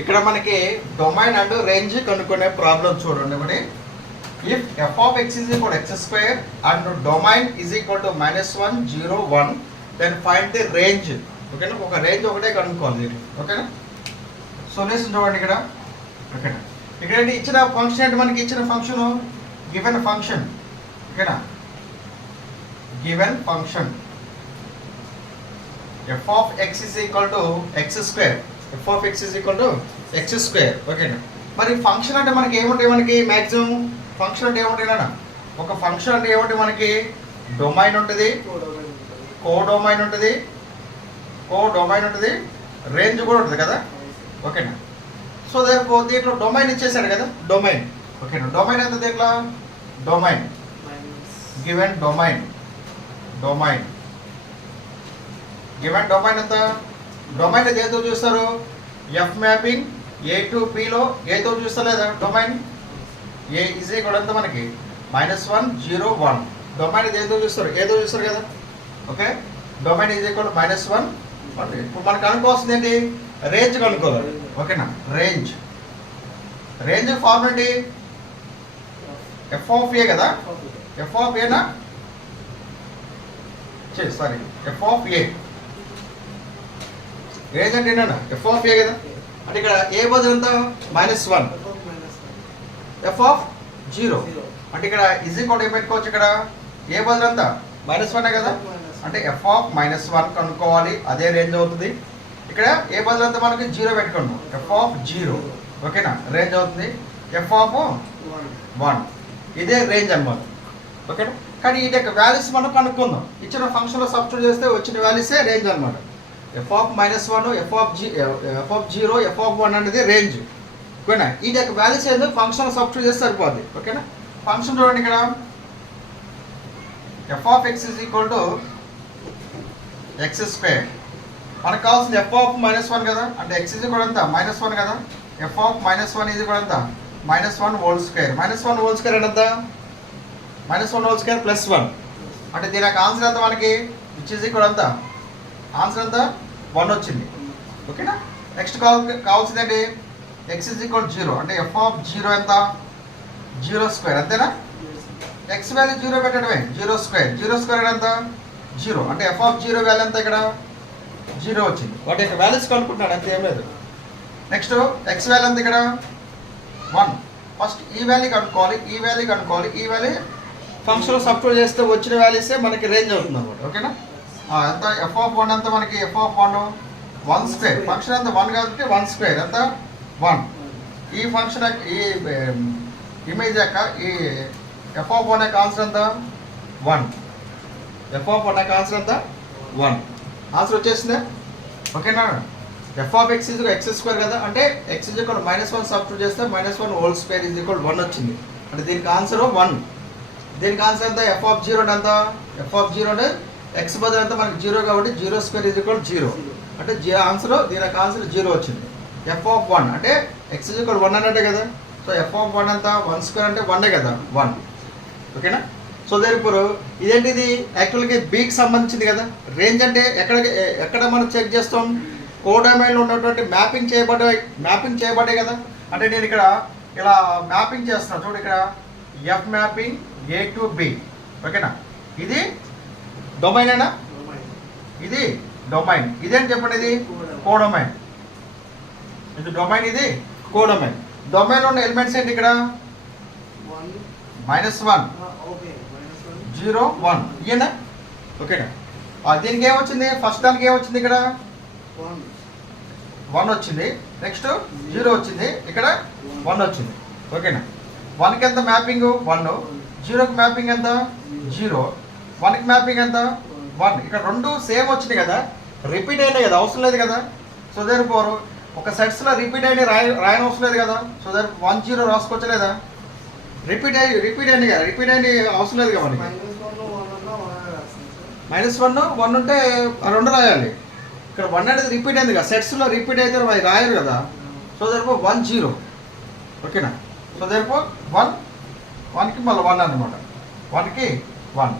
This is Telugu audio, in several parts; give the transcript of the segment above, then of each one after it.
ఇక్కడ మనకి డొమైన్ అండ్ రేంజ్ కనుక్కునే ప్రాబ్లం చూడండి. మరి if f of x is equal x square and domain is equal to -1 0 1 then find the range. ఓకేనా, ఒక రేంజ్ ఒకటే కనుక్కోవాలి. ఓకేనా, సొల్యూషన్ చూడండి ఇక్కడ. ఓకేనా, ఇక్కడ ఏంటి ఇచ్చిన ఫంక్షన్ ఏంటి, మనకి ఇచ్చిన ఫంక్షన్ గివెన్ ఫంక్షన్. ఓకేనా, given function F of x is equal to X square. F of x is equal to X square. ఓకేనా, మరి ఫంక్షన్ అంటే మనకి ఏముంటాయి, మనకి మ్యాక్సిమం ఫంక్షన్ అంటే ఏముంటాయి, ఒక ఫంక్షన్ అంటే ఏముంటాయి, మనకి డొమైన్ ఉంటుంది, కోడొమైన్ ఉంటుంది, కోడొమైన్ ఉంటుంది, రేంజ్ కూడా ఉంటుంది కదా. ఓకేనా, సో దీంట్లో డొమైన్ ఇచ్చేసాడు కదా, డొమైన్. ఓకేనా, డొమైన్ ఎంత దీంట్లో, domain given domain, domain given domain ఎంత, డొమైన్ ఏదో చూస్తారు, F mapping A to below ఏదో చూస్తలేదా, డొమైన్ ఏ ఈజ్ ఈక్వల్ ఎంత మనకి -1 0 1. డొమైన్ ఏదో చూస్తారు కదా. Okay, domain is equal -1 1. ఇప్పుడు మనకు అనుకోవాల్సింది ఏంటి, రేంజ్ కనుక్కోవాలి. ఓకేనా, రేంజ్ ఫార్మ్ ఏంటి, ఎఫ్ ఆఫ్ ఏ కదా, ఎఫ్ ఆఫ్ ఏనా, sorry F of A. Range అంటే ఏంటన్నా, ఎఫ్ ఆఫ్ ఏ కదా. అంటే ఇక్కడ ఏ బదులు ఎంత -1, ఎఫ్ ఆఫ్ 0. అంటే ఇక్కడ ఈజ్ ఈక్వల్ ఏం పెట్టుకోవచ్చు, ఇక్కడ ఏ బదులు ఎంత -1 కదా. అంటే ఎఫ్ ఆఫ్ -1 కనుక్కోవాలి, అదే రేంజ్ అవుతుంది. ఇక్కడ ఏ బదులు ఎంత మనకి 0 పెట్టుకోండి, ఎఫ్ ఆఫ్ 0. ఓకేనా, రేంజ్ అవుతుంది ఎఫ్ ఆఫ్ 1. ఇదే రేంజ్ అన్నమాట. ఓకేనా, కానీ ఇది యొక్క వాల్యూస్ మనం కనుక్కుందాం. ఇచ్చిన ఫంక్షన్లో సబ్స్టిట్యూట్ చేస్తే వచ్చిన వాల్యూసే రేంజ్ అనమాట. F of -1, F of 0, F of 1 అనేది రేంజ్. ఓకేనా, ఇది యొక్క వాల్యూస్ ఏందో ఫంక్షన్ సబ్స్టిట్యూట్ చేస్తే సరిపోద్ది. ఓకేనా, ఫంక్షన్ చూడండి ఇక్కడ, F of x is equal to X square. మనకు కావాల్సింది ఎఫ్ ఆఫ్ -1 కదా, అంటే ఎక్స్ ఈజ్ ఈక్వల్ ఎంత -1 కదా. ఎఫ్ ఆఫ్ -1 ఈజ్ ఈక్వల్ ఎంత -1 హోల్ స్క్వేర్. -1 హోల్ స్క్వేర్ ఎంత, -1 హోల్ స్క్వేర్ +1. అంటే దీని యొక్క ఆన్సర్ ఎంత మనకి, విచ్ ఈజ్ ఈక్వల్ ఎంత, ఆన్సర్ ఎంత 1 వచ్చింది. ఓకేనా, నెక్స్ట్ కావాల్సింది ఏంటి, ఎక్స్ ఈజ్ ఈక్వల్ 0. అంటే ఎఫ్ ఆఫ్ 0 ఎంత 0 స్క్వేర్, అంతేనా. ఎక్స్ వాల్యూ 0 పెట్టడమే, 0 స్క్వేర్ ఎంత 0. అంటే ఎఫ్ ఆఫ్ 0 వాల్యూ ఎంత, ఇక్కడ 0 వచ్చింది. వాటి యొక్క వాల్యూస్ కనుక్కుంటున్నాడు, అంతే ఏం లేదు. నెక్స్ట్ ఎక్స్ వాల్యూ ఎంత, ఇక్కడ 1. ఫస్ట్ ఈ వాల్యూ కనుక్కోవాలి, ఈ వాల్యూ ఫంక్షన్లో సబ్స్టిట్యూట్ చేస్తే వచ్చిన వాల్యూసే మనకి రేంజ్ అవుతుంది అనమాట. ఓకేనా, ఎంత ఎఫ్ ఆఫ్ 1 ఎంత మనకి, ఎఫ్ ఆఫ్ 1 స్క్వేర్. ఫంక్షన్ ఎంత 1 కాబట్టి 1 స్క్వేర్ ఎంత 1. ఈ ఫంక్షన్ ఈ ఇమేజ్ యొక్క ఈ ఎఫ్ ఆఫ్ 1 యొక్క ఆన్సర్ ఎంత 1. ఎఫ్ ఆఫ్ 1 యొక్క ఆన్సర్ ఎంత 1. ఆన్సర్ వచ్చేసిందా. ఓకేనా, F of x is X square కదా. అంటే ఎక్స్ ఈజ్ ఈక్వల్ -1 సబ్స్టిట్యూట్ చేస్తే -1 హోల్ స్క్వేర్ ఈజ్ ఈక్వల్ 1 వచ్చింది. అంటే దీనికి ఆన్సర్ 1. దీనికి ఆన్సర్ ఎంత, ఎఫ్ ఆఫ్ 0 ఎంత, ఎఫ్ ఆఫ్ 0 అంటే ఎక్స్ బదులు ఎంత మనకి 0 కాబట్టి 0 స్క్వేర్ ఈజ్ ఈక్వల్ 0. అంటే ఆన్సర్ దీని యొక్క ఆన్సర్ 0 వచ్చింది. ఎఫ్ ఆఫ్ 1 అంటే ఎక్స్ ఈజ్ ఈక్వల్ 1 అన్నట్టే కదా. సో ఎఫ్ ఆఫ్ 1 ఎంత 1 స్క్వేర్ అంటే 1 కదా 1. ఓకేనా, సో ఇప్పుడు ఇదేంటిది యాక్చువల్గా బీకి సంబంధించింది కదా. రేంజ్ అంటే ఎక్కడ మనం చెక్ చేస్తాం, కోడొమైన్లో ఉన్నటువంటి మ్యాపింగ్ చేయబడ్డాయి కదా. అంటే నేను ఇక్కడ ఇలా మ్యాపింగ్ చేస్తున్నాను చూడు, ఇక్కడ F mapping A to be. ఓకేనా, ఇది డొమైన్ అయినా, ఇది డొమైన్, ఇదేంటి చెప్పండి, ఇది కోడొమైన్. ఇది డొమైన్, ఇది కోడొమైన్. డొమైన్ ఉన్న ఎలిమెంట్స్ ఏంటి, ఇక్కడ -1 0 1 ఇయేనా. ఓకేనా, దీనికి ఏమొచ్చింది, ఫస్ట్ దానికి ఏమొచ్చింది, ఇక్కడ 1 వచ్చింది, నెక్స్ట్ 0 వచ్చింది, ఇక్కడ 1 వచ్చింది. ఓకేనా, 1కి ఎంత మ్యాపింగ్ 1, 0కి మ్యాపింగ్ ఎంత 0, 1కి మ్యాపింగ్ ఎంత 1. ఇక్కడ రెండు సేమ్ వచ్చినాయి కదా, రిపీట్ అయినాయి కదా, అవసరం లేదు కదా. సో దేనిపోరు ఒక సెట్స్లో రిపీట్ అయినా రాయని అవసరం లేదు కదా. సో దాని 1 0 రాసుకోవచ్చలేదా, రిపీట్ అయినాయి కదా, రిపీట్ అయిన అవసరం లేదు కదా. మనకి -1 1 ఉంటే 2 రాయాలి. ఇక్కడ 1 అనేది రిపీట్ అయింది కదా, సెట్స్లో రిపీట్ అయితే రాయరు కదా. సో దేనిపో 1 0. ఓకేనా, సో దేనిపో 1కి మళ్ళీ 1 అనమాట, 1కి 1.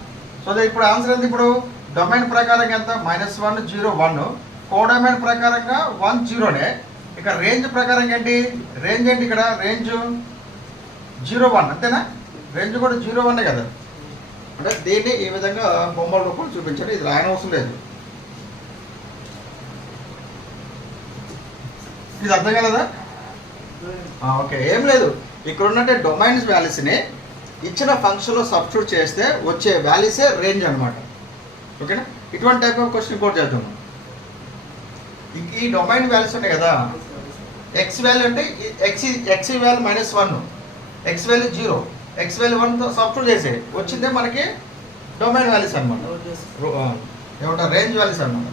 సో ఇప్పుడు ఆన్సర్ ఎంత, ఇప్పుడు డొమైన్ ప్రకారంగా ఎంత -1 0 1, కోడొమైన్ ప్రకారంగా 1 0నే. ఇక రేంజ్ ప్రకారం ఏంటి, రేంజ్ ఏంటి ఇక్కడ, రేంజ్ 0-1 అంతేనా, రేంజ్ కూడా 0-1 కదా. అంటే దీన్ని ఈ విధంగా బొమ్మల రూపంలో చూపించండి, ఇది రాయన అవసరం లేదు. ఇది అర్థం కలదా? ఓకే, ఏం లేదు, ఇక్కడ ఉన్నట్టే డొమైన్స్ వాల్యూస్ని ఇచ్చిన ఫంక్షన్లో సబ్స్టిట్యూట్ చేస్తే వచ్చే వాల్యూసే రేంజ్ అనమాట. ఓకేనా, ఇటువంటి టైప్ ఆఫ్ క్వశ్చన్ ఇంకోటి చేద్దాం. ఈ డొమైన్ వాల్యూస్ ఉన్నాయి కదా, ఎక్స్ వాల్యూ అంటే x value -1, x value 0, x value 1తో సబ్స్టిట్యూట్ చేసే వచ్చిందే మనకి డొమైన్ వాల్యూస్ అనమాట, ఏమంటారు రేంజ్ వాల్యూస్ అనమాట.